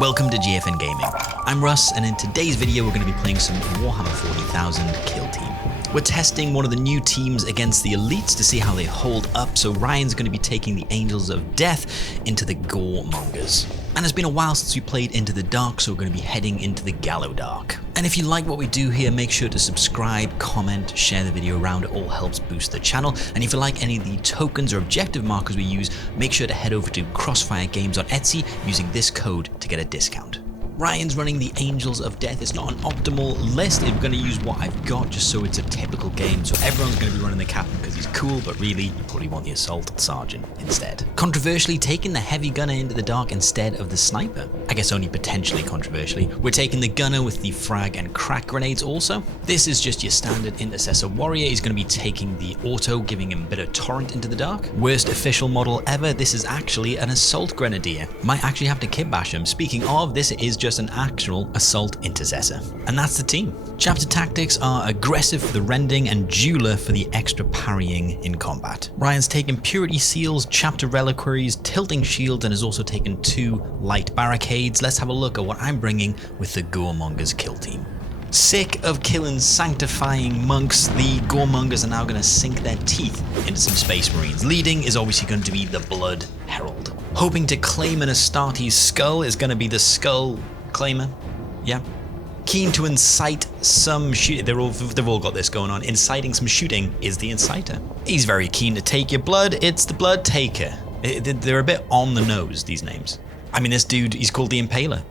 Welcome to GFN Gaming. I'm Russ, and in today's video we're going to be playing some Warhammer 40,000 Kill Team. We're testing one of the new teams against the elites to see how they hold up, so Ryan's going to be taking the Angels of Death into the Goremongers. And it's been a while since we played Into the Dark, so we're going to be heading into the Gallow Dark. And if you like what we do here, make sure to subscribe, comment, share the video around. It all helps boost the channel. And if you like any of the tokens or objective markers we use, make sure to head over to Crossfire Games on Etsy using this code to get a discount. Ryan's running the Angels of Death. It's not an optimal list. We're going to use what I've got just so it's a typical game. So everyone's going to be running the captain because he's cool, but really you probably want the assault sergeant instead. Controversially, taking the heavy gunner into the dark instead of the sniper. I guess only potentially controversially. We're taking the gunner with the frag and crack grenades also. This is just your standard intercessor warrior. He's going to be taking the auto, giving him a bit of torrent into the dark. Worst official model ever. This is actually an assault grenadier. Might actually have to kit bash him. Speaking of, this is just an actual assault intercessor. And that's the team. Chapter tactics are aggressive for the rending and jeweler for the extra parrying in combat. Ryan's taken purity seals, chapter reliquaries, tilting shields, and has also taken 2 light barricades. Let's have a look at what I'm bringing with the Goremongers kill team. Sick of killing sanctifying monks, the Goremongers are now going to sink their teeth into some space marines. Leading is obviously going to be the Blood Herald. Hoping to claim an Astartes skull is going to be the Skull Claimer. Yeah. Keen to incite some shooting. They've all got this going on. Inciting some shooting is the inciter. He's very keen to take your blood. It's the Blood Taker. They're a bit on the nose, these names. I mean, this dude, he's called the Impaler.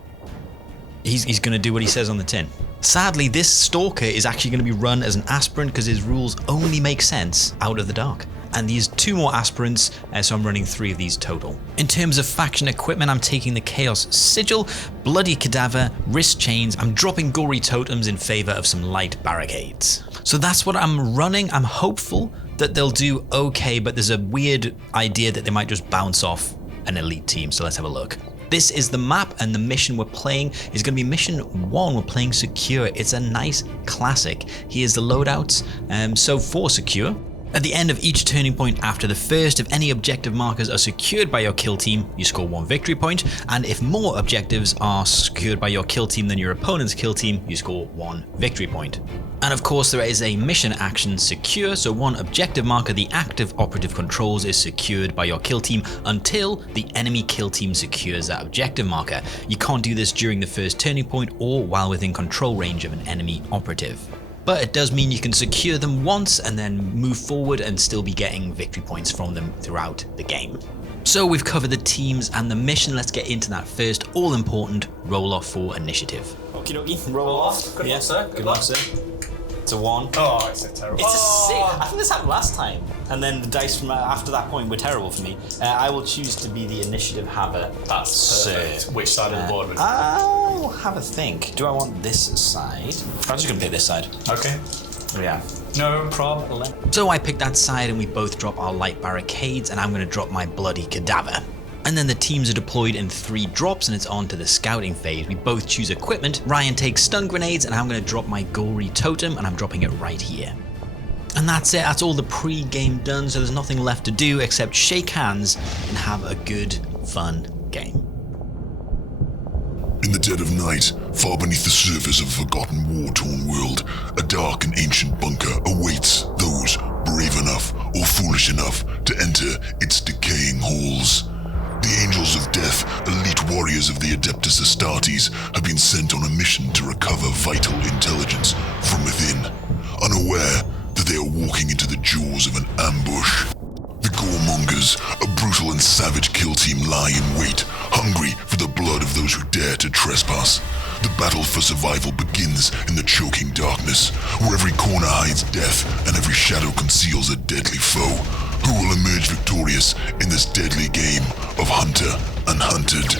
He's going to do what he says on the tin. Sadly, this Stalker is actually going to be run as an aspirant because his rules only make sense out of the dark. And these 2 more aspirants, so I'm running 3 of these total. In terms of faction equipment, I'm taking the Chaos Sigil, Bloody Cadaver, Wrist Chains. I'm dropping Gory Totems in favor of some light barricades. So that's what I'm running. I'm hopeful that they'll do okay, but there's a weird idea that they might just bounce off an elite team, so let's have a look. This is the map, and the mission we're playing is going to be mission 1. We're playing Secure. It's a nice classic. Here's the loadouts. So for Secure, at the end of each turning point after the first, if any objective markers are secured by your kill team, you score 1 victory point, and if more objectives are secured by your kill team than your opponent's kill team, you score 1 victory point. And of course there is a mission action secure, so 1 objective marker the active operative controls is secured by your kill team until the enemy kill team secures that objective marker. You can't do this during the first turning point or while within control range of an enemy operative. But it does mean you can secure them once and then move forward and still be getting victory points from them throughout the game. So we've covered the teams and the mission. Let's get into that first all-important roll-off for initiative. Okie dokie, roll off. Good luck, sir. Good luck, sir. It's a 1. Oh, it's a terrible. It's a 6. I think this happened last time. And then the dice from after that point were terrible for me. I will choose to be the initiative haver. That's perfect. Sir. Which side of the board would you I'll have a think. Do I want this side? I'm just going to pick this side. Okay. Yeah. No problem. So I picked that side and we both drop our light barricades, and I'm going to drop my Bloody Cadaver. And then the teams are deployed in 3 drops and it's on to the scouting phase. We both choose equipment. Ryan takes stun grenades and I'm going to drop my Gory Totem, and I'm dropping it right here. And that's it. That's all the pre-game done, so there's nothing left to do except shake hands and have a good, fun game. In the dead of night, far beneath the surface of a forgotten war-torn world, a dark and ancient bunker awaits those brave enough or foolish enough to enter its decaying halls. The Angels of Death, elite warriors of the Adeptus Astartes, have been sent on a mission to recover vital intelligence from within, unaware that they are walking into the jaws of an ambush. The Goremongers, a brutal and savage kill team, lie in wait, hungry for the blood of those who dare to trespass. The battle for survival begins in the choking darkness, where every corner hides death and every shadow conceals a deadly foe. Who will emerge victorious in this deadly game of hunter and hunted?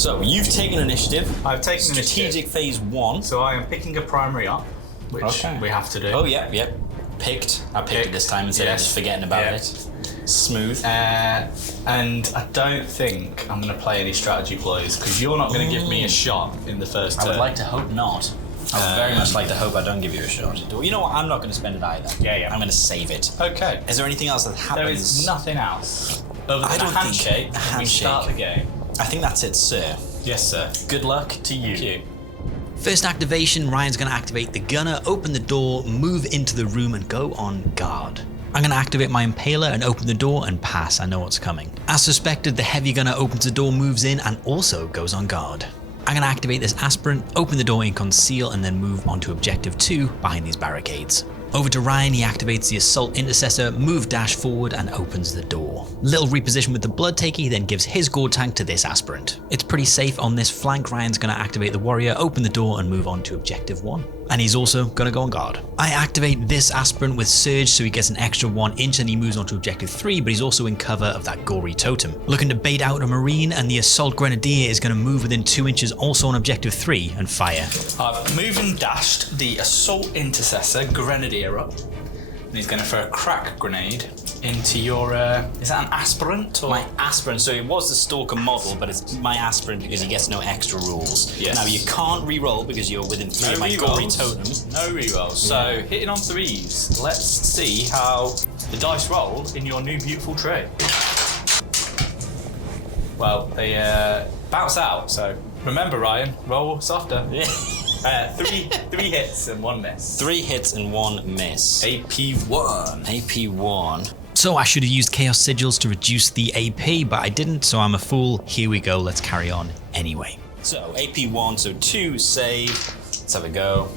So you've taken initiative. I've taken strategic phase 1. So I am picking a primary up, which we have to do. Oh, yep. Picked. I picked it this time instead of just forgetting about it. Smooth. And I don't think I'm going to play any strategy plays because you're not going to give me a shot in the first turn. I would like to hope not. I would very much like to hope I don't give you a shot. You know what? I'm not going to spend it either. Yeah. I'm going to save it. Okay. Is there anything else that happens? There is nothing else. Other I than a don't think handshake, a we handshake. start the game. I think that's it, sir. Yes, sir. Good luck to you. Thank you. First activation, Ryan's going to activate the gunner, open the door, move into the room and go on guard. I'm going to activate my impaler and open the door and pass, I know what's coming. As suspected, the heavy gunner opens the door, moves in and also goes on guard. I'm going to activate this aspirant, open the door and conceal and then move on to objective 2 behind these barricades. Over to Ryan, he activates the assault intercessor, move dash forward and opens the door. Little reposition with the blood taker, he then gives his gore tank to this aspirant. It's pretty safe on this flank. Ryan's going to activate the warrior, open the door and move on to objective 1. And he's also going to go on guard. I activate this aspirant with surge so he gets an extra 1 inch and he moves on to objective 3, but he's also in cover of that gory totem. Looking to bait out a marine, and the assault grenadier is going to move within 2 inches also on objective 3 and fire. I've moved and dashed the assault intercessor grenadier up, and he's going to throw a crack grenade into your. Is that an aspirant? Or? My aspirant, so it was the Stalker model, but it's my aspirant because he gets no extra rules. Yes. Now you can't re-roll because you're within 3 of my gory totem. No rerolls. So hitting on 3s. Let's see how the dice roll in your new beautiful tray. Well, they bounce out. So remember, Ryan, roll softer. Yeah. 3 hits and 1 miss. 3 hits and 1 miss. AP1. AP1. So I should have used Chaos Sigils to reduce the AP, but I didn't, so I'm a fool. Here we go, let's carry on anyway. So AP1, so 2 save. Let's have a go.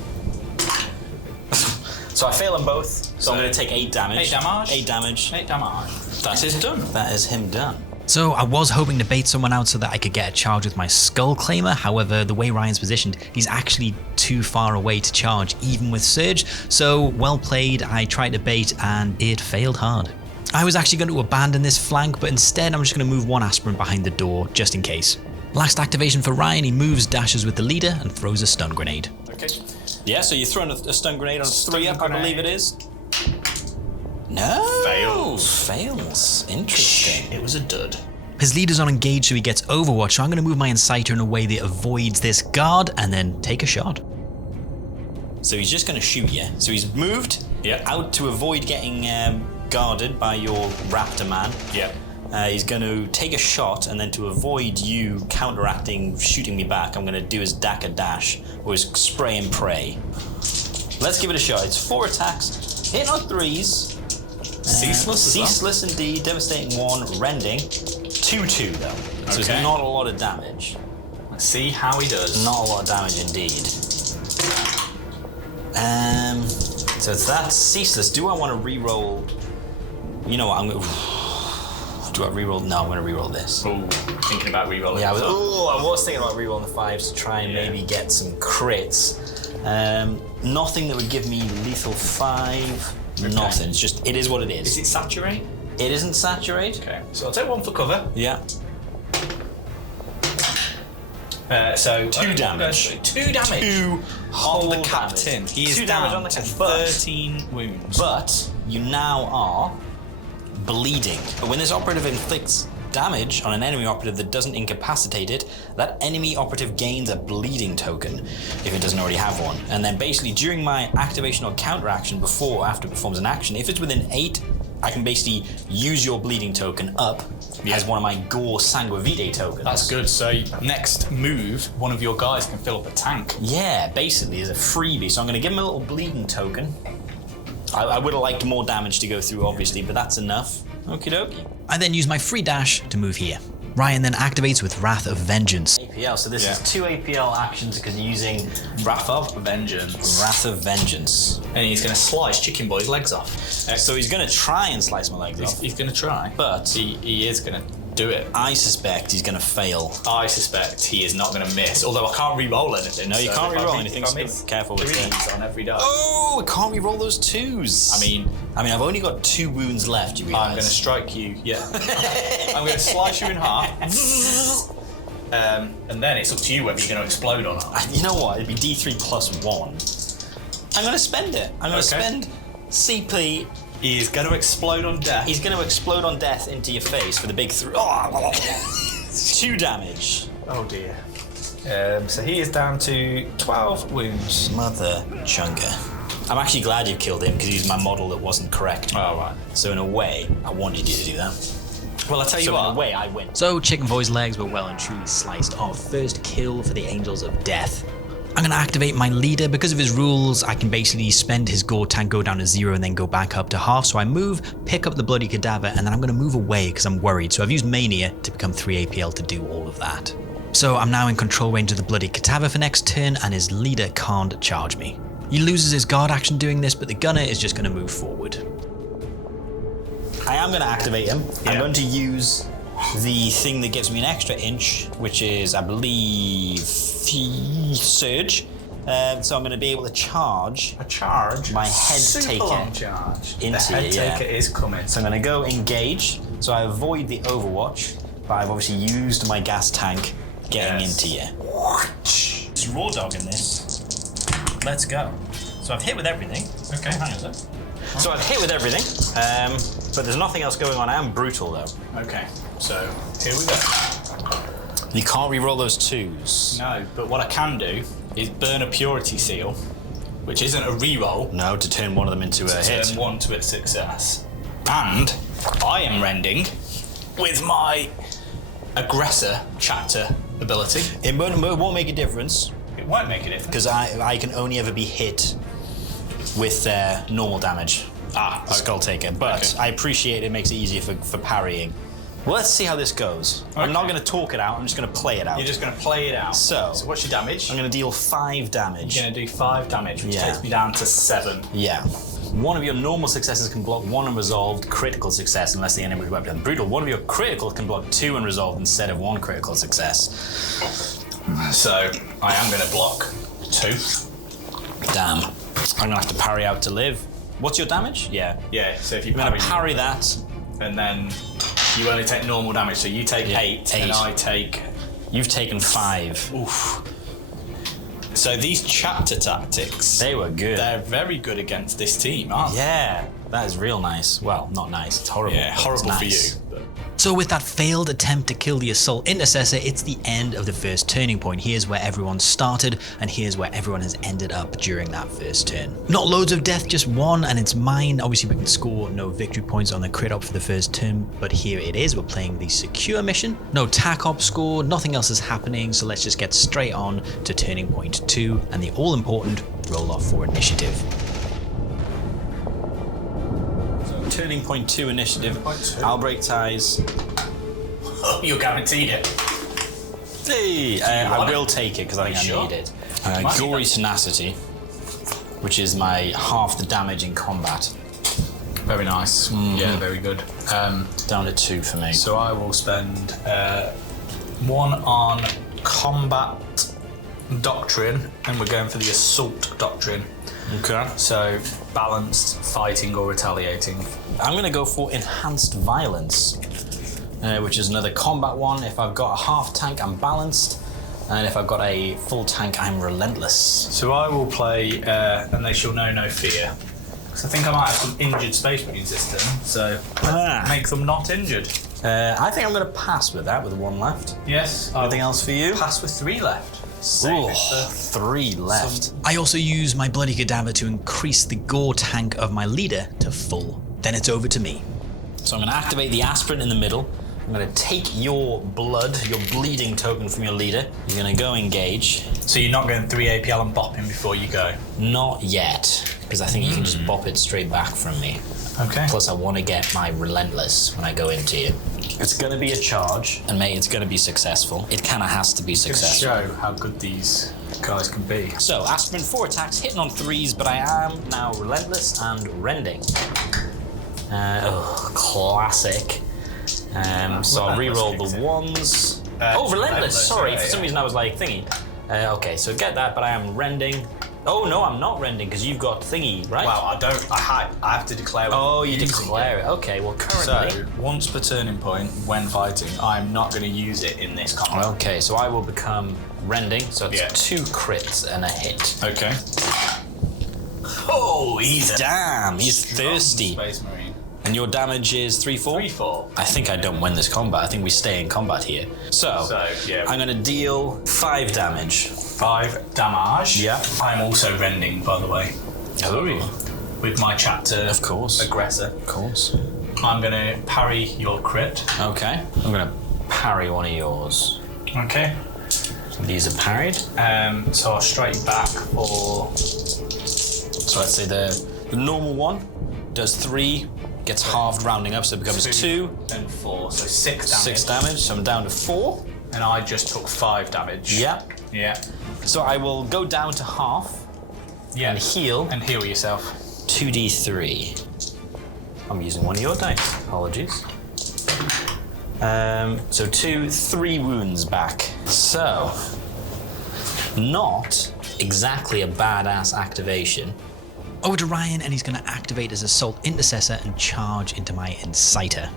So I fail on both, so I'm going to take 8 damage. 8 damage? 8 damage. 8 damage. That is done. That is him done. So I was hoping to bait someone out so that I could get a charge with my Skull Claimer. However, the way Ryan's positioned, he's actually too far away to charge, even with Surge. So well played, I tried to bait and it failed hard. I was actually going to abandon this flank, but instead I'm just going to move 1 aspirant behind the door, just in case. Last activation for Ryan, he moves, dashes with the leader and throws a stun grenade. Okay. Yeah, so you're throwing a stun grenade on 3 up, I believe it is. No! Fails. Interesting. It was a dud. His leader's on engage, so he gets Overwatch, so I'm going to move my Inciter in a way that avoids this guard and then take a shot. So he's just going to shoot you. So he's moved out to avoid getting guarded by your Raptor man. Yeah. He's going to take a shot, and then to avoid you counteracting, shooting me back, I'm going to do his Daka Dash, or his Spray and Pray. Let's give it a shot. It's 4 attacks, hitting on 3s. Ceaseless indeed, devastating 1, rending. 2-2 though, so it's not a lot of damage. Let's see how he does. Not a lot of damage indeed. So it's that ceaseless. Do I want to re-roll? You know what? I'm gonna. Do I re-roll? No, I'm gonna re-roll this. Ooh, thinking about re-rolling. Yeah, I was thinking about re-rolling the 5s to try and maybe get some crits. Nothing that would give me lethal 5. Okay. Nothing. It's just, it is what it is. Is it saturate? It isn't saturate. Okay, so I'll take 1 for cover. Yeah. So 2 damage. 2 damage. 2 on the whole captain. damage. He is 2 down damage on the to captain. 13 wounds. But you now are bleeding. When this operative inflicts damage on an enemy operative that doesn't incapacitate it, that enemy operative gains a bleeding token if it doesn't already have one. And then basically during my activation or counter action, before or after it performs an action, if it's within 8, I can basically use your bleeding token up as one of my Gore Sanguivitae tokens. That's good. So next move, one of your guys can fill up a tank. Yeah, basically as a freebie. So I'm going to give him a little bleeding token. I would have liked more damage to go through, obviously, but that's enough. Okie dokie. I then use my free dash to move here. Ryan then activates with Wrath of Vengeance. APL, so this is 2 APL actions because you're using Wrath of Vengeance. Wrath of Vengeance. And he's going to slice Chicken Boy's legs off. So he's going to try and slice my legs off. He's going to try. But he is going to do it. I suspect he's going to fail. I suspect he is not going to miss, although I can't re-roll anything. No, you can't re-roll anything, so be careful with that. On every die. Oh, I can't re-roll those 2s. I mean, I've only got 2 wounds left, you realise? I'm going to strike you, I'm going to slice you in half. And then it's up to you whether you're going to explode or not. You know what? It'd be D3 plus 1. I'm going to spend it. I'm going to spend CP. He is going to explode on death. He's going to explode on death into your face for the big 3. Oh, 2 damage. Oh dear. So he is down to 12 wounds. Mother chunker. I'm actually glad you killed him because he's my model that wasn't correct. Oh, right. So in a way, I wanted you to do that. Well, I tell you So what. in a way, I win. So Chicken Boy's legs were well and truly sliced off. First kill for the Angels of Death. I'm going to activate my leader. Because of his rules, I can basically spend his gore tank, go down to 0, and then go back up to half. So I move, pick up the Bloody Cadaver, and then I'm going to move away because I'm worried. So I've used Mania to become 3 APL to do all of that. So I'm now in control range of the Bloody Cadaver for next turn, and his leader can't charge me. He loses his guard action doing this, but the gunner is just going to move forward. I am going to activate him. Yeah. I'm going to use the thing that gives me an extra inch, which is, I believe, Surge. So I'm going to be able to charge. A charge? My head Super taker long charge. into the head it, yeah. taker is coming. So I'm going to go engage. So I avoid the Overwatch, but I've obviously used my gas tank getting into you. It's raw dog in this. Let's go. So I've hit with everything. Okay. Hang on a sec. So I've hit with everything, but there's nothing else going on. I am brutal though. Okay, so here we go. You can't re-roll those 2s. No, but what I can do is burn a Purity Seal, which isn't a re-roll. No, to turn one of them into a hit. Turn one to a success. And I am rending with my Aggressor chapter ability. It won't make a difference It won't make a difference. because I can only ever be hit with normal damage. Okay. Skull Taker, but Okay. I appreciate it makes it easier for parrying. Well, let's see how this goes. I'm not going to talk it out, I'm just going to play it out. You're just going to play it out. So what's your damage? I'm going to deal 5 damage. You're going to do 5 damage, which Yeah. takes me down to 7. Yeah. One of your normal successes can block 1 unresolved critical success unless the enemy is weapon brutal. One of your criticals can block 2 unresolved instead of 1 critical success. So I am going to block 2. Damn. I'm going to have to parry out to live. What's your damage? Yeah. Yeah, so if you I'm going to parry that. and then you only take normal damage, so you take Yeah, 8, 8. and I take... You've taken 5. Oof. So these chapter tactics, They were good. they're very good against this team, aren't they? Yeah, that is real nice. Well, not nice. It's horrible. Yeah, horrible It's for nice. you. But So with that failed attempt to kill the Assault Intercessor, it's the end of the first turning point. Here's where everyone started, and here's where everyone has ended up during that first turn. Not loads of death, just 1, and it's mine. Obviously we can score no victory points on the crit op for the first turn, but here it is. We're playing the secure mission. No tac op score, nothing else is happening, so let's just get straight on to turning point 2 and the all-important roll off for initiative. Turning point 2 initiative. Point 2. I'll break ties. oh, you're guaranteed it. Hey, I want will take it because I think Sure. I need it. Might Gory need Tenacity, which is my half the damage in combat. Very nice. Yeah, very good. Down to 2 for me. So I will spend 1 on combat doctrine, and we're going for the assault doctrine. Okay. So balanced, fighting or retaliating. I'm going to go for Enhanced Violence, which is another combat one. If I've got a half tank, I'm balanced. And if I've got a full tank, I'm relentless. So I will play and they shall know no fear. Because I think I might have some injured Space Marine system, so make them not injured. I think I'm going to pass with that, with 1 left. Yes. Anything else for you? Pass with 3 left. Save it for 3 left. I also use my Bloody Cadaver to increase the gore tank of my leader to full. Then it's over to me. So I'm going to activate the aspirant in the middle. I'm going to take your blood, your bleeding token from your leader. You're going to go engage. So you're not going 3 APL and bop him before you go? Not yet, because I think you can just bop it straight back from me. Okay. Plus I want to get my relentless when I go into you. It's going to be a charge, and mate, it's going to be successful. It kind of has to be Just successful. show how good these guys can be. So, aspirant 4 attacks, hitting on 3s, but I am now relentless and rending. Classic. So I'll re-roll the 1s. Relentless, relentless, sorry. yeah, For some yeah. reason I was like, thingy. Okay, so get that, but I am rending. Oh no, I'm not rending, because you've got thingy, right? Well, I have to declare. Oh, you using declare it. Okay, well currently... So, once per turning point, when fighting, I'm not going to use it in this combat. Okay, so I will become rending, so it's Yeah. 2 crits and a hit. Okay. Oh, he's a Damn, he's thirsty. Space Marine. And your damage is 3-4? 3-4. I think I don't win this combat. I think we stay in combat here. So yeah. I'm going to deal 5 damage. 5 damage. Yeah. I'm also rending, by the way. Oh, With my chapter. Of course. Aggressor. of course. I'm going to parry your crit. Okay. I'm going to parry one of yours. Okay. These are parried. So I'll strike you back for... So let's say the normal one does 3, gets halved rounding up, so it becomes 2 and 4, so 6 damage. 6 damage, so I'm down to 4. And I just took 5 damage. Yeah. Yeah. So I will go down to half and heal. And heal yourself. 2d3. I'm using one of your dice. Apologies. So 3 wounds back. So, not exactly a badass activation. Over to Ryan, and he's going to activate his Assault Intercessor and charge into my Inciter.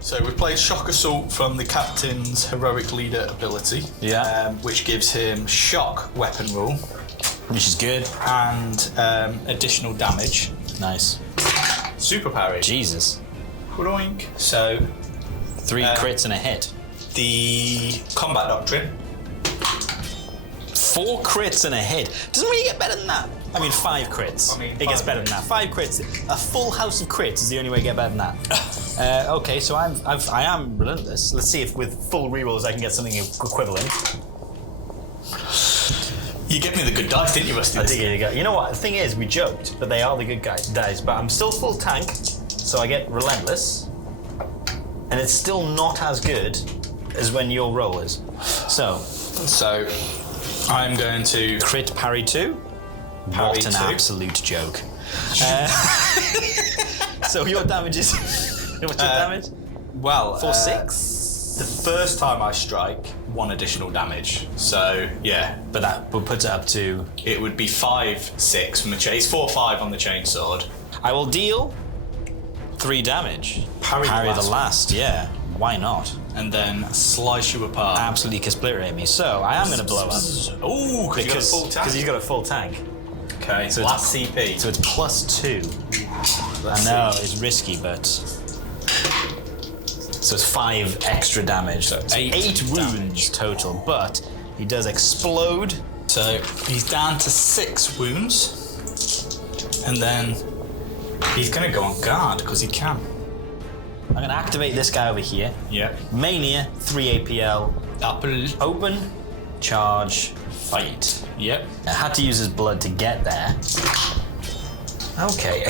So we played Shock Assault from the Captain's Heroic Leader ability. Yeah. Which gives him Shock Weapon Rule. Which is good. And additional damage. Nice. Super parry. Jesus. Groink. So 3 crits and a hit. the Combat Doctrine. 4 crits and a hit. Doesn't really get better than that. I mean, 5 crits. It gets better than that. 5 crits. A full house of crits is the only way to get better than that. Okay, so I am relentless. Let's see if with full rerolls I can get something equivalent. You gave me the good dice, didn't you, Rusty? I did get a go. You know what? The thing is, we joked that they are the good dice, but I'm still full tank, so I get relentless, and it's still not as good as when your roll is. So I'm going to crit parry 2. Parry What an 2. absolute joke. So your damage is... What's your damage? Well, 4, 6? The first time I strike, 1 additional damage. So yeah, But that puts it up to... it would be 5, 6 from the chain. It's 4, 5 on the chainsword. I will deal 3 damage. Parry the last yeah. Why not? And then slice you apart. Absolutely caspiterate me. So I am going to blow up. Ooh, because he's got a full tank. Okay, So last CP. So it's +2. I know, it's risky, but... So it's 5 extra damage. So 8 wounds total, but he does explode. So he's down to 6 wounds. And then he's going to go on guard because he can. I'm going to activate this guy over here. Yeah. Mania, 3 APL. Apple. Open, charge, fight. Yep. I had to use his blood to get there. Okay,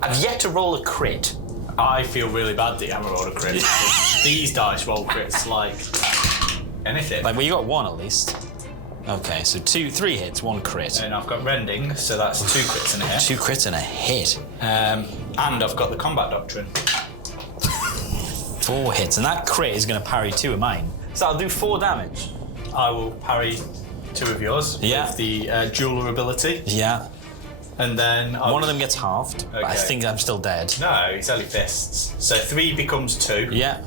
I've yet to roll a crit. I feel really bad that you haven't rolled a crit. These dice roll crits like anything. Like, well, you got 1 at least. Okay, so 3 hits, 1 crit. And I've got rending, so that's 2 crits and a hit. 2 crits and a hit. And I've got the Combat Doctrine. 4 hits, and that crit is going to parry 2 of mine. So I'll do 4 damage. I will parry 2 of yours with the Jeweler ability. Yeah. And then... One of them gets halved, but I Okay. think I'm still dead. No, it's only fists. So 3 becomes 2. Yeah.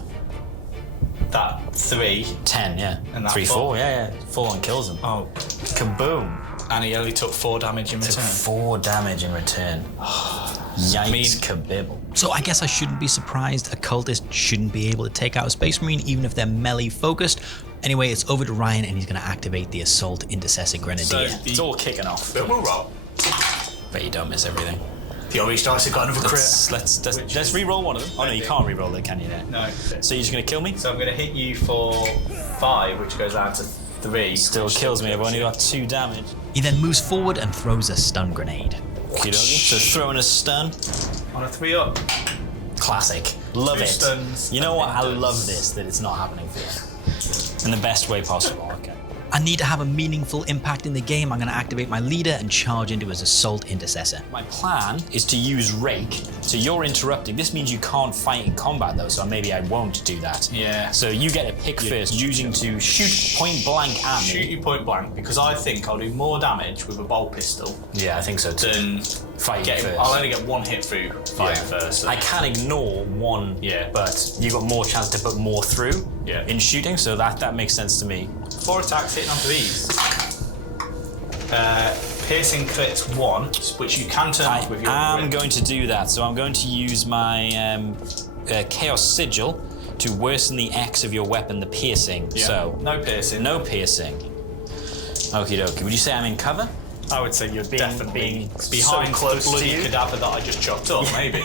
That 3. 10, yeah. And that 3, 4. 4, yeah. Full on kills him. Oh. Kaboom. And he only took 4 damage in return. 4 damage in return. Yikes, kabibble. So I guess I shouldn't be surprised. A cultist shouldn't be able to take out a Space Marine, even if they're melee focused. Anyway, it's over to Ryan, and he's going to activate the Assault Intercessor Grenadier. So it's all kicking off. But we'll roll. But you don't miss everything. The orange dice have got another crit. Let's re-roll one of them. Oh no, you can't re-roll it, can you? There. No. So you're just going to kill me? So I'm going to hit you for 5, which goes down to 3. Still kills me. I've only got 2 damage. He then moves forward and throws a stun grenade. So throwing a stun. On a 3 up. Classic. Love 2 it. stuns. You know what? I love this, that it's not happening for you. In the best way possible. Okay. I need to have a meaningful impact in the game. I'm going to activate my leader and charge into his Assault Intercessor. My plan is to use Rake. So you're interrupting. This means you can't fight in combat though, so maybe I won't do that. Yeah. So you get a pick first, using to shoot point blank at me. Shoot you point blank, because I think I'll do more damage with a bolt pistol Yeah, I think so too. than Fighting first. I'll only get 1 hit through fighting first. So. I can ignore 1, but you got more chance to put more through in shooting, so that makes sense to me. 4 attacks hitting onto these. Piercing crits 1, which you can turn off with your I'm going to do that, so I'm going to use my Chaos Sigil to worsen the X of your weapon, the piercing. Yeah. So no piercing. No piercing. Okie dokie. Would you say I'm in cover? I would say you're definitely being behind so close the bloody to you. cadaver that I just chopped up, maybe.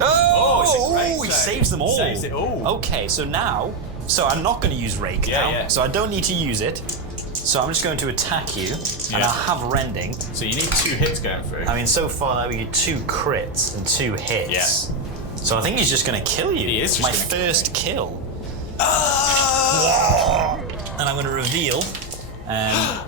Oh, it's a great he save. saves them all. Saves it all. Okay, so I'm not going to use Rake now. Yeah. So I don't need to use it. So I'm just going to attack you, and I'll have Rending. So you need 2 hits going through. I mean, so far that we get 2 crits and 2 hits. Yeah. So I think he's just going to kill you. He is just my gonna first kill. And I'm going to reveal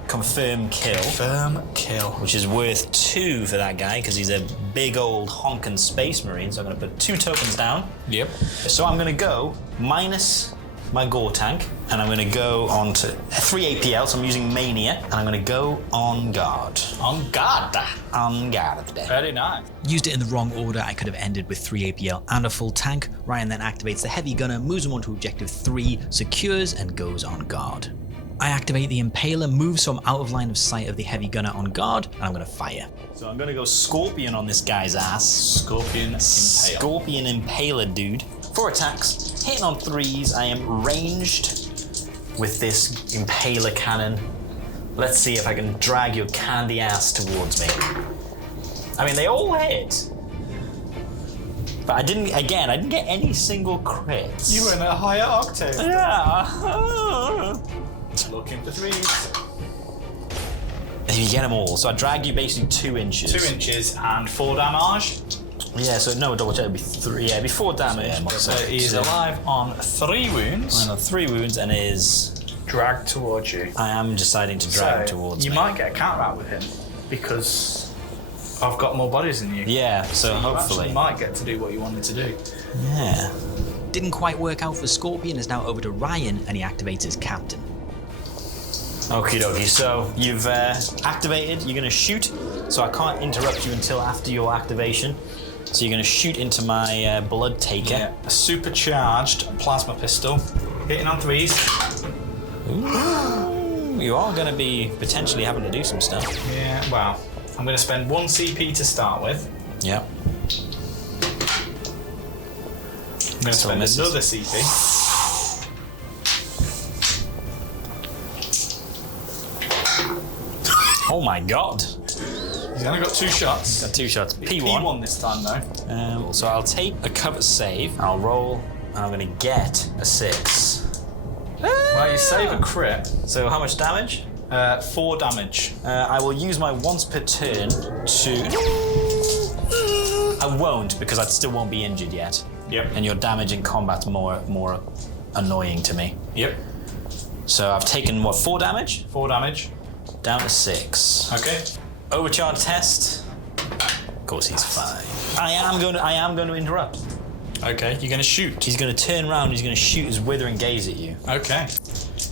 confirm kill. Confirm kill. Which is worth 2 for that guy because he's a big old honking space marine. So I'm going to put 2 tokens down. Yep. So I'm going to go minus my Gore tank, and I'm going to go on to 3 APL. So I'm using Mania, and I'm going to go on guard. On guard. On guard today. Very nice. Used it in the wrong order. I could have ended with 3 APL and a full tank. Ryan then activates the heavy gunner, moves him onto objective 3, secures, and goes on guard. I activate the Impaler, move so I'm out of line of sight of the heavy gunner on guard, and I'm going to fire. So I'm going to go Scorpion on this guy's ass. Scorpion Impale. Scorpion Impaler, dude. 4 attacks, hitting on 3s. I am ranged with this Impaler cannon. Let's see if I can drag your candy ass towards me. I mean, they all hit. But I didn't get any single crits. You were in a higher octave. Yeah. Looking for 3s. You get them all. So I drag you basically 2 inches. 2 inches and 4 damage. Yeah, so no, double check, it'd be 3. Yeah, it'd be 4 damage. So he is alive on 3 wounds. And on 3 wounds and is dragged towards you. I am deciding to drag him towards you me. You might get a counteract with him because I've got more bodies than you. Yeah, so hopefully you might get to do what you wanted to do. Yeah. Didn't quite work out for Scorpion. Is now over to Ryan, and he activates his captain. Okie dokie, so you've activated, you're going to shoot, so I can't interrupt you until after your activation. So you're going to shoot into my Blood Taker. Yeah, a supercharged plasma pistol, hitting on 3s. Ooh, you are going to be potentially having to do some stuff. Yeah, well, I'm going to spend 1 CP to start with. Yep. I'm going to spend another CP. Oh my god. He's only got 2 shots. Got 2 shots. P1. P1 this time though. So I'll take a cover save. I'll roll, and I'm going to get a 6. Well, you save a crit. So how much damage? 4 damage. I will use my once per turn to... I won't, because I still won't be injured yet. Yep. And your damage in combat's more annoying to me. Yep. So I've taken, what, 4 damage? 4 damage. Down to 6. Okay. Overcharge test. Of course he's fine. I am going to interrupt. Okay, you're going to shoot. He's going to turn around, he's going to shoot his withering gaze at you. Okay.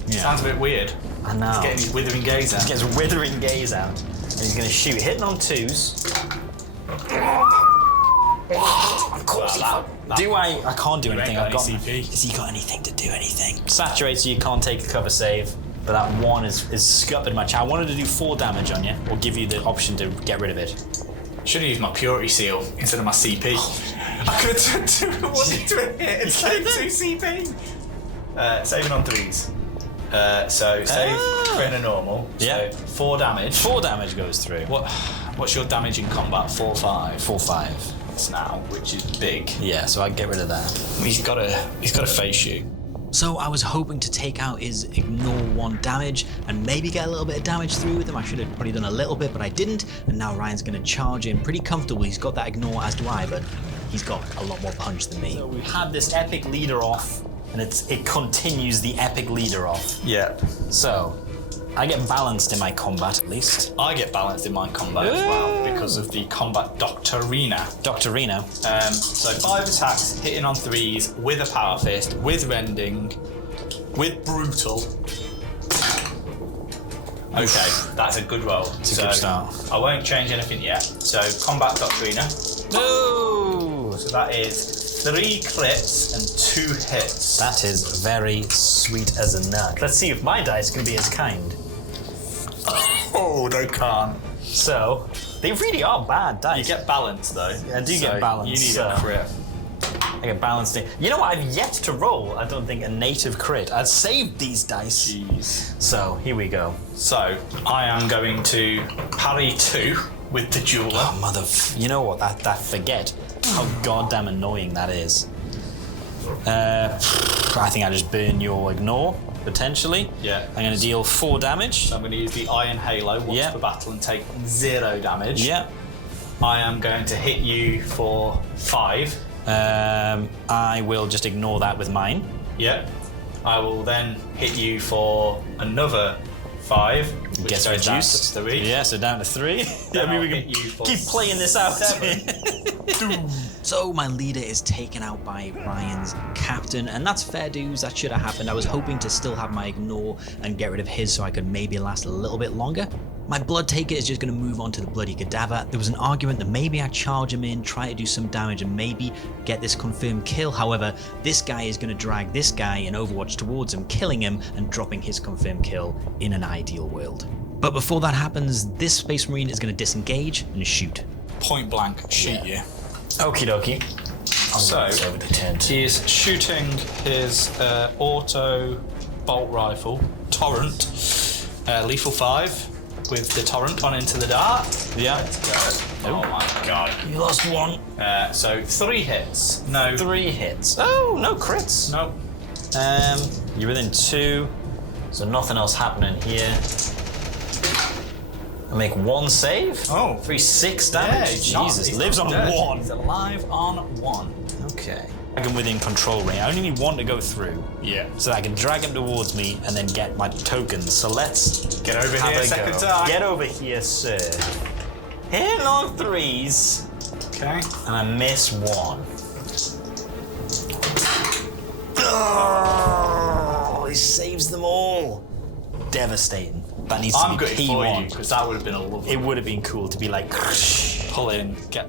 Yeah. Sounds a bit weird. I know. He's getting his withering gaze out. He gets his withering gaze out. And he's going to shoot, hitting on 2s. Of course. I can't do anything. I've got CP. Has he got anything to do anything? Saturate, so you can't take a cover save. But that 1 is scuppered my char. I wanted to do 4 damage on you, or give you the option to get rid of it. Should have used my purity seal instead of my CP. I could have turned 1 into a hit and saved 2 CP. Saving on 3s. So save crit and a normal. Yeah. So 4 damage. 4 damage goes through. What's your damage in combat? 4/5. 4/5. It's now, which is big. Yeah, so I get rid of that. He's got to face you. So I was hoping to take out his ignore 1 damage and maybe get a little bit of damage through with him. I should have probably done a little bit, but I didn't. And now Ryan's going to charge in pretty comfortable. He's got that ignore, as do I, but he's got a lot more punch than me. So we've had this epic leader off, and it continues the epic leader off. Yeah. So I get balanced in my combat, at least. I get balanced in my combat as well because of the combat Doctorina. Doctorino. So 5 attacks, hitting on 3s, with a power fist, with rending, with brutal. Okay, that's a good roll. It's a good start. I won't change anything yet. So combat Doctrina. No! So that is 3 crits and 2 hits. That is very sweet as a nut. Let's see if my dice can be as kind. Oh, they can't. So, they really are bad dice. You get balance though. I do get balance. You need so a crit. I get balanced in. You know what? I've yet to roll, I don't think, a native crit. I've saved these dice. Jeez. So, here we go. So, I am going to parry 2 with the jeweler. Oh, you know what? That forget. How goddamn annoying that is. I think I just burn your ignore, potentially. Yeah. I'm going to deal 4 damage. So I'm going to use the Iron Halo once per battle and take 0 damage. Yeah. I am going to hit you for 5. I will just ignore that with mine. Yeah. I will then hit you for another 5, which Gets goes down reduced. to 3. Yeah, so down to 3. Then I mean, I'll we hit can you for keep playing this out. 7. So my leader is taken out by Ryan's captain, and that's fair dues. That should have happened. I was hoping to still have my ignore and get rid of his so I could maybe last a little bit longer. My blood taker is just going to move on to the bloody cadaver. There was an argument that maybe I charge him in, try to do some damage and maybe get this confirmed kill. However, this guy is going to drag this guy in Overwatch towards him, killing him and dropping his confirmed kill in an ideal world. But before that happens, this Space Marine is going to disengage and shoot. Point blank, shoot you. Okie dokie. So, over the tent. he is shooting his auto bolt rifle, Torrent, lethal 5, with the Torrent on into the dart. Yeah. Let's go. Oh my god. You lost 1. So 3 hits. No. 3 hits. Oh, no crits. No. You're within 2, so nothing else happening here. I make 1 save. Oh. 6 damage. Jesus, he's lives not on dead. 1. He's alive on 1. Okay. Drag him within control range. I only need 1 to go through. Yeah. So that I can drag him towards me and then get my tokens. So let's Get over have here, a second go. time. Get over here, sir. Hitting on 3s, Okay. and I miss 1. Oh, he saves them all. Devastating. That needs to I'm be good for P1. you, because that would have been a lovely It would have been cool to be like, pull in, get.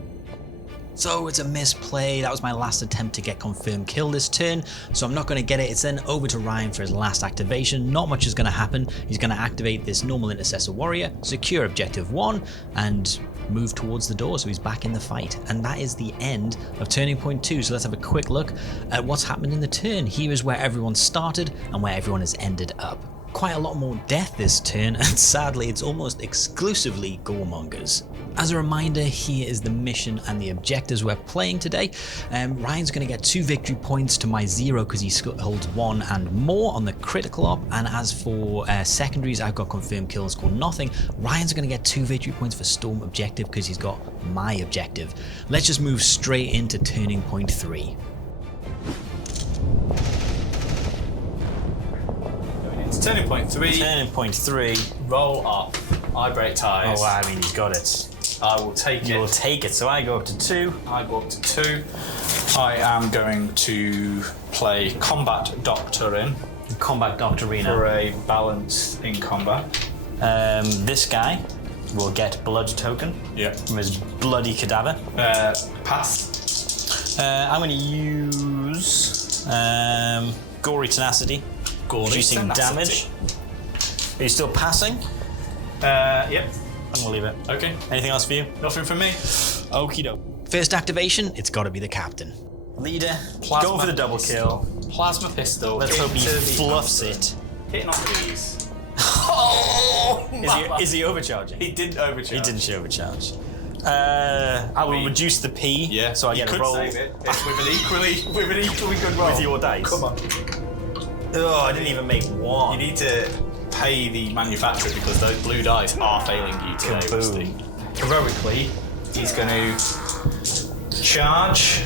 so it's a misplay. That was my last attempt to get confirmed kill this turn, so I'm not going to get it. It's then over to Ryan for his last activation. Not much is going to happen. He's going to activate this normal intercessor warrior, secure objective 1, and move towards the door, so he's back in the fight. And that is the end of turning point 2. So let's have a quick look at what's happened in the turn. Here is where everyone started and where everyone has ended up. Quite a lot more death this turn, and sadly it's almost exclusively Goremongers. As a reminder, here is the mission and the objectives we're playing today. Ryan's going to get 2 victory points to my 0 because he holds 1 and more on the critical op, and as for secondaries, I've got confirmed kills score nothing. Ryan's going to get 2 victory points for storm objective because he's got my objective. Let's just move straight into turning point 3. It's turning point 3. Turning point 3. Roll up. I break ties. Oh, I mean, he's got it. I will take it. You will take it, so I go up to 2. I go up to 2. I am going to play Combat Doctor Combat Doctorina. for a balance in combat. This guy will get blood token Yeah. from his bloody cadaver. Pass. I'm going to use Gory Tenacity, reducing Tenacity. damage. Are you still passing? Yep. I'm going to leave it. Okay. Anything else for you? Nothing from me. Okie doke. First activation, it's got to be the captain. Leader, Plasma go for the double pistol. kill. Plasma pistol. Let's hope he into the fluffs hammer. it. Hitting on these. Is he overcharging? He didn't overcharge. He didn't overcharge. I will reduce the P, Yeah. so I you get could a roll save it. It's with an equally good roll. with your dice. Come on. Oh, I didn't even make 1. You need to pay the manufacturer because those blue dice are failing you today. Kaboom. Rusty. Heroically, he's going to charge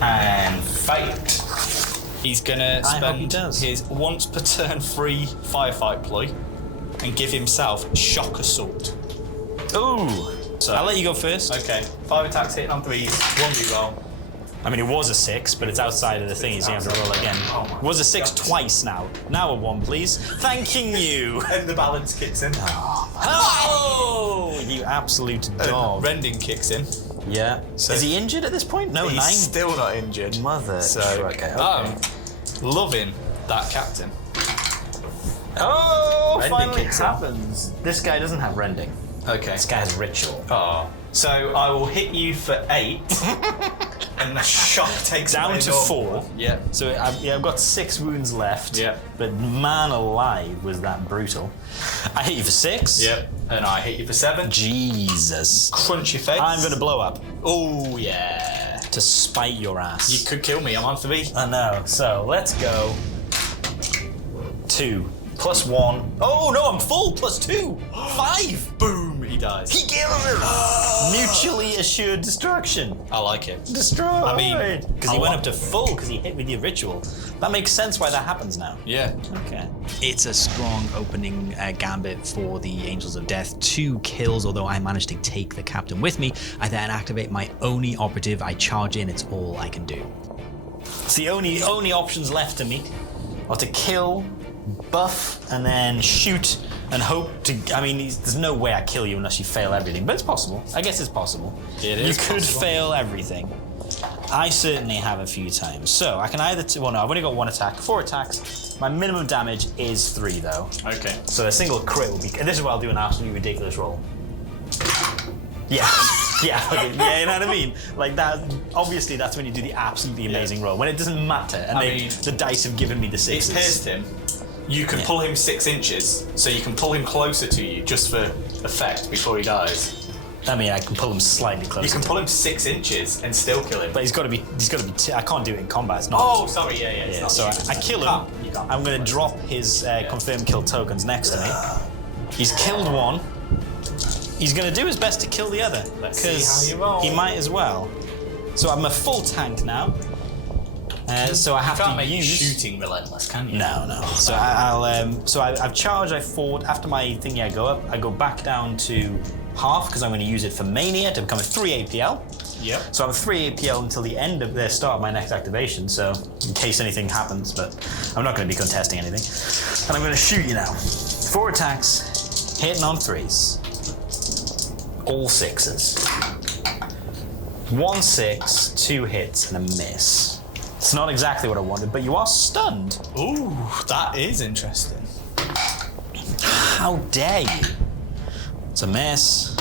and fight. He's going to I hope he spend does. his once per turn free firefight ploy and give himself shock assault. Ooh. So I'll let you go first. Okay, 5 attacks hitting on 3s, 1 reroll. I mean, it was a 6, but it's outside of the thing. He's going to have to roll again. Oh my It was a 6 God. twice now. Now a 1, please. Thanking you. And the balance kicks in. Oh, you absolute dog. Rending kicks in. Yeah. So- Is he injured at this point? No, He's 9. still not injured. Mother. So Okay. I'm loving that captain. Oh, Rending finally kicks in. happens. This guy doesn't have rending. Okay. This guy has ritual. Oh. So I will hit you for 8, and the shock takes Down away to normal 4. one. Yeah. So I've got 6 wounds left. Yeah. But man alive, was that brutal. I hit you for 6. Yep. And I hit you for 7. Jesus. Crunch your face. I'm going to blow up. Oh yeah. to spite your ass. You could kill me, I'm on 3. I know. So let's go. 2 plus 1. Oh no, I'm full. Plus 2. 5. Boom, he dies. He kills her. Mutually assured destruction. I like it. Destroyed. I mean, because he went up to full because he hit with the ritual. That makes sense why that happens now. Yeah. Okay. It's a strong opening gambit for the Angels of Death. 2 kills, although I managed to take the captain with me. I then activate my Oni operative. I charge in. It's all I can do. It's the only options left to me are to kill, buff, and then shoot and hope to. I mean, there's no way I kill you unless you fail everything, but it's possible. I guess it's possible. It is You could possible. fail everything. I certainly have a few times. So I can either. Well, no, I've only got 1 attack, 4 attacks. My minimum damage is 3, though. Okay. So a single crit will be. This is where I'll do an absolutely ridiculous roll. Yeah, yeah, okay. Yeah, you know what I mean? Like that, obviously that's when you do the absolutely amazing roll, when it doesn't matter, and I mean, the dice have given me the It's 6s. pierced him. You can pull him 6 inches, so you can pull him closer to you just for effect before he dies. I mean, I can pull him slightly closer. You can pull him 6 inches and still kill him. But he's got to be, I can't do it in combat, it's not. Oh, sorry, yeah. It's Yeah, not so I kill him. You can't. I'm going to drop his confirmed kill tokens next to me. He's killed 1. He's going to do his best to kill the other. Let's see how you roll. He might as well. So I'm a full tank now. So I have You can't to make use shooting relentless, can you? No. So I've charged. I forward after my thingy. I go up. I go back down to half because I'm going to use it for mania to become a 3 APL. Yep. So I'm a 3 APL until the end of the start of my next activation. So in case anything happens, but I'm not going to be contesting anything. And I'm going to shoot you now. 4 attacks, hitting on 3s. All 6s. 1 6, 2 hits, and a miss. It's not exactly what I wanted, but you are stunned. Ooh, that is interesting. How dare you? It's a miss.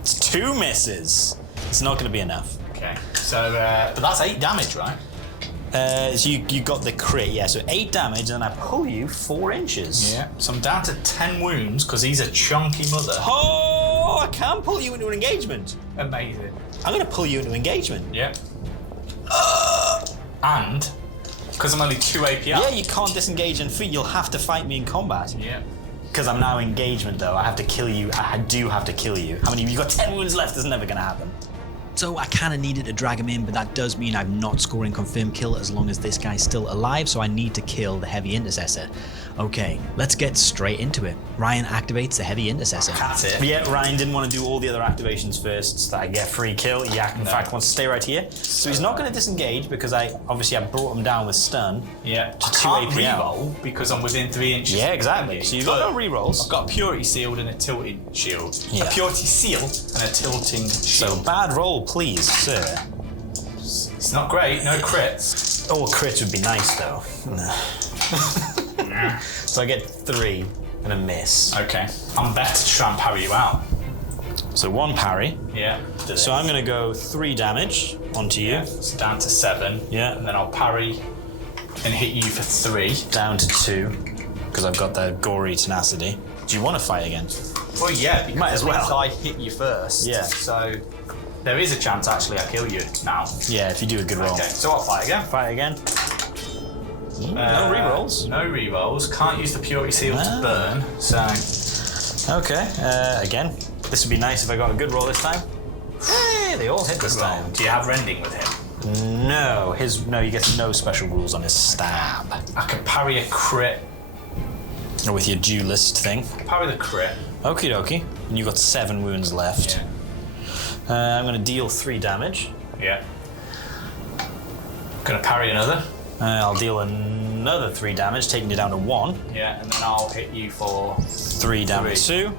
It's 2 misses. It's not going to be enough. Okay. So, but that's 8 damage, right? So you got the crit, yeah. So 8 damage, and I pull you 4 inches. Yeah. So I'm down to 10 wounds because he's a chunky mother. Oh, I can pull you into an engagement. Amazing. I'm going to pull you into engagement. Yeah. And because I'm only 2 APL. Yeah, you can't disengage and feet. You'll have to fight me in combat. Yeah. Because I'm now engagement, though. I have to kill you. I do have to kill you. How many? You've got 10 wounds left. It's never going to happen. So I kind of needed to drag him in, but that does mean I'm not scoring confirmed kill as long as this guy's still alive, so I need to kill the heavy intercessor. Okay, let's get straight into it. Ryan activates the heavy intercessor. That's it. Yeah, Ryan didn't want to do all the other activations first so that I get free kill. Yeah, in fact, wants to stay right here. So he's not going to disengage because I brought him down with stun. Yeah. To I 2 can't APL. reroll because I'm within 3 inches. Yeah, exactly. So you've got no rerolls. I've got a purity shield and a tilting shield. Yeah. A purity seal and a tilting So shield. bad roll, please, sir. It's not great. No crits. Oh, crits would be nice though. So I get 3 and a miss. Okay. I'm better to try and parry you out. So 1 parry. Yeah. So I'm going to go 3 damage onto you. Yeah. It's down to 7. Yeah. And then I'll parry and hit you for 3. Down to 2 because I've got the gory tenacity. Do you want to fight again? Well, yeah. Because Might as well. once I hit you first. Yeah. So there is a chance actually I kill you now. Yeah, if you do a good roll. Okay. So I'll fight again. Fight again. No rerolls. No rerolls. Can't use the purity seal Ah. to burn. So Okay. Again, this would be nice if I got a good roll this time. Hey, they all hit this time. do you have rending with him? No, he gets no special rules on his stab. I can parry a crit. Or with your duelist thing. Parry the crit. Okie dokie. And you've got 7 wounds left. Yeah. I'm going to deal 3 damage. Yeah. Gonna parry another. I'll deal another 3 damage, taking you down to 1. Yeah, and then I'll hit you for 3 damage 2.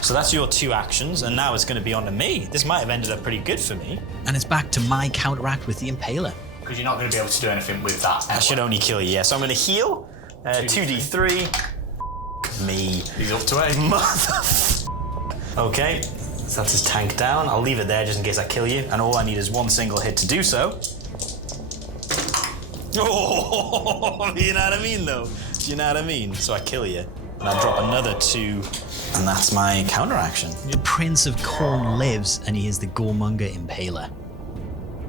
So that's your 2 actions, and now it's going to be on to me. This might have ended up pretty good for me. And it's back to my counteract with the Impaler. because you're not going to be able to do anything with that. I should only kill you, yeah. So I'm going to heal. 2d3. Me. He's up to 8. Okay, so that's his tank down. I'll leave it there just in case I kill you, and all I need is 1 single hit to do so. Oh, you know what I mean, though? Do you know what I mean? So I kill you, and I drop another 2, and that's my counteraction. The Prince of Corn lives, and he is the Goremonger Impaler.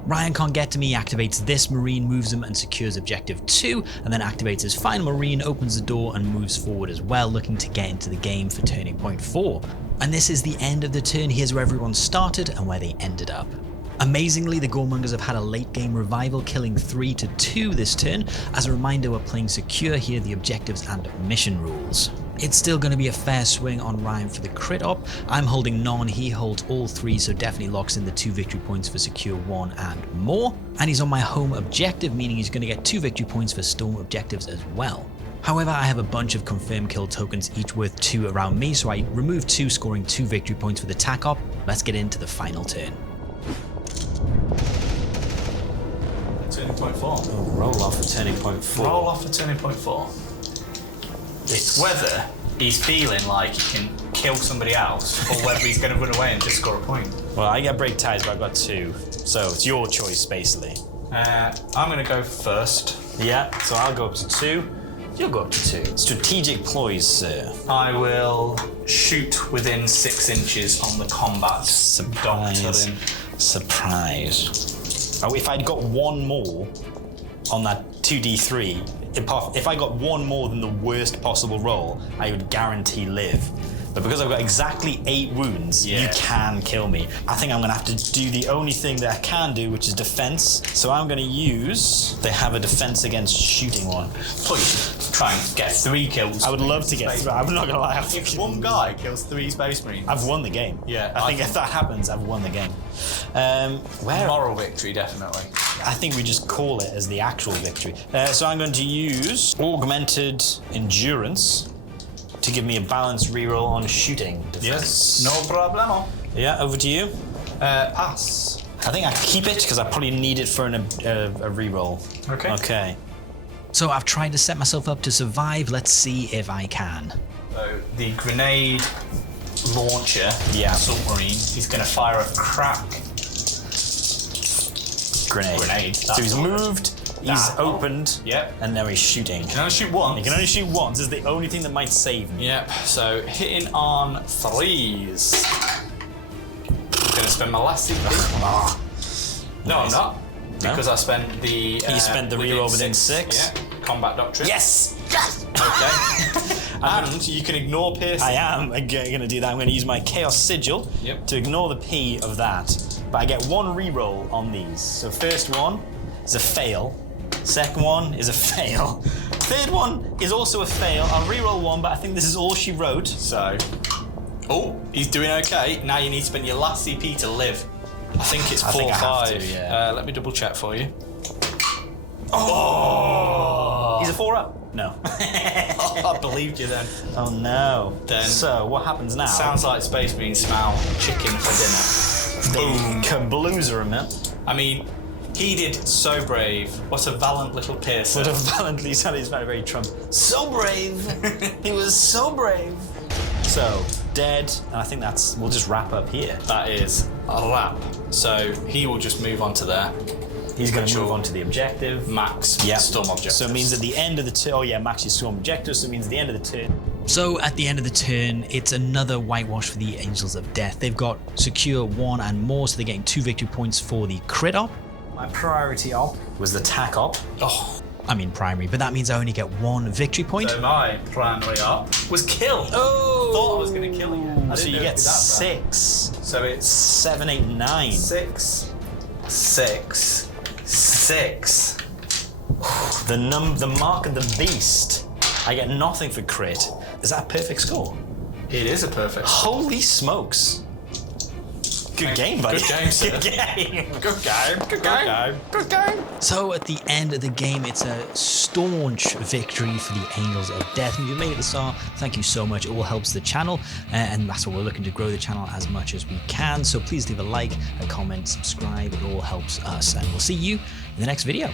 Ryan can't get to me, he activates this Marine, moves him and secures objective 2, and then activates his final Marine, opens the door and moves forward as well, looking to get into the game for turning point 4. And this is the end of the turn. Here's where everyone started and where they ended up. Amazingly, the Goremongers have had a late game revival, killing 3-2 this turn. As a reminder, we're playing secure here, the objectives and mission rules. It's still going to be a fair swing on Ryan for the crit op. I'm holding none, he holds all 3, so definitely locks in the 2 victory points for secure 1 and more. And he's on my home objective, meaning he's going to get 2 victory points for storm objectives as well. However, I have a bunch of confirmed kill tokens, each worth 2 around me, so I remove 2, scoring 2 victory points for the tac op. Let's get into the final turn. Turning point 4. Oh, roll off for turning point 4. Roll off for turning point 4. It's whether he's feeling like he can kill somebody else or whether he's going to run away and just score a point. Well, I get break ties, but I've got 2. So it's your choice, basically. I'm going to go first. Yeah, so I'll go up to 2. You'll go up to 2. Strategic ploys, sir. I will shoot within 6 inches on the combat. Surprise. Surprise. Oh, if I'd got 1 more on that 2d3, if I got 1 more than the worst possible roll, I would guarantee live. But because I've got exactly 8 wounds, you can kill me. I think I'm gonna have to do the only thing that I can do, which is defense. So I'm gonna use, they have a defense against shooting one. Please try and get 3 kills. I would love to get 3, I'm not gonna lie. If one guy kills 3 Space Marines, I've won the game. Yeah, I think if that happens, I've won the game. Moral victory, definitely. I think we just call it as the actual victory. So I'm going to use Augmented Endurance to give me a balanced reroll on shooting defense. Yes, no problemo. Yeah, over to you. Pass. I think I keep it because I probably need it for a reroll. Okay. Okay. So I've tried to set myself up to survive, let's see if I can. So the grenade launcher, submarine, he's going to fire a crack. Grenade. So he's moved, he's opened, and now he's shooting. He can only shoot once. He can only shoot once. This is the only thing that might save me. Yep, so hitting on 3s. I'm going to spend my last CP. No, I'm not. Because I spent the... you spent the reroll within 6? Yeah, combat doctrine. Yes! Yes! Okay. And you can ignore piercing. I am going to do that. I'm going to use my Chaos Sigil to ignore the P of that. But I get 1 reroll on these. So first one is a fail. Second one is a fail. Third one is also a fail. I'll reroll 1, but I think this is all she wrote. So, oh, he's doing okay. Now you need to spend your last CP to live. I think it's 4 or 5. Let me double check for you. Oh! He's a 4-up. No. I believed you then. Oh no. Then. So what happens now? Sounds like Space Marines smell chicken for dinner. Boom. Kabloozer him, man. I mean, he did so brave. What a valiant little piercer. What a valiantly sounded. He's very Trump. So brave. He was so brave. So dead, and I think we'll just wrap up here. That is a wrap. So he will just move on to there. He's going to move on to the objective. Max storm objective. So it means at the end of the turn, max your storm objective, so it means at the end of the turn. So at the end of the turn, it's another whitewash for the Angels of Death. They've got secure 1 and more, so they're getting 2 victory points for the crit op. My priority op was the tac op. Oh, I mean primary, but that means I only get 1 victory point. So my primary op was kill. Oh! Thought I was going to kill you. So you get 6. So it's 7, 8, 9. 6, 6, 6. The mark of the beast. I get nothing for crit. Is that a perfect score? It is a perfect. Holy smokes. Good game, buddy. Good game, sir. Good game. Good game. Good game. Good game. So at the end of the game, it's a staunch victory for the Angels of Death. And if you made it this far, thank you so much. It all helps the channel, and that's what we're looking to grow the channel as much as we can. So please leave a like, a comment, subscribe. It all helps us, and we'll see you in the next video.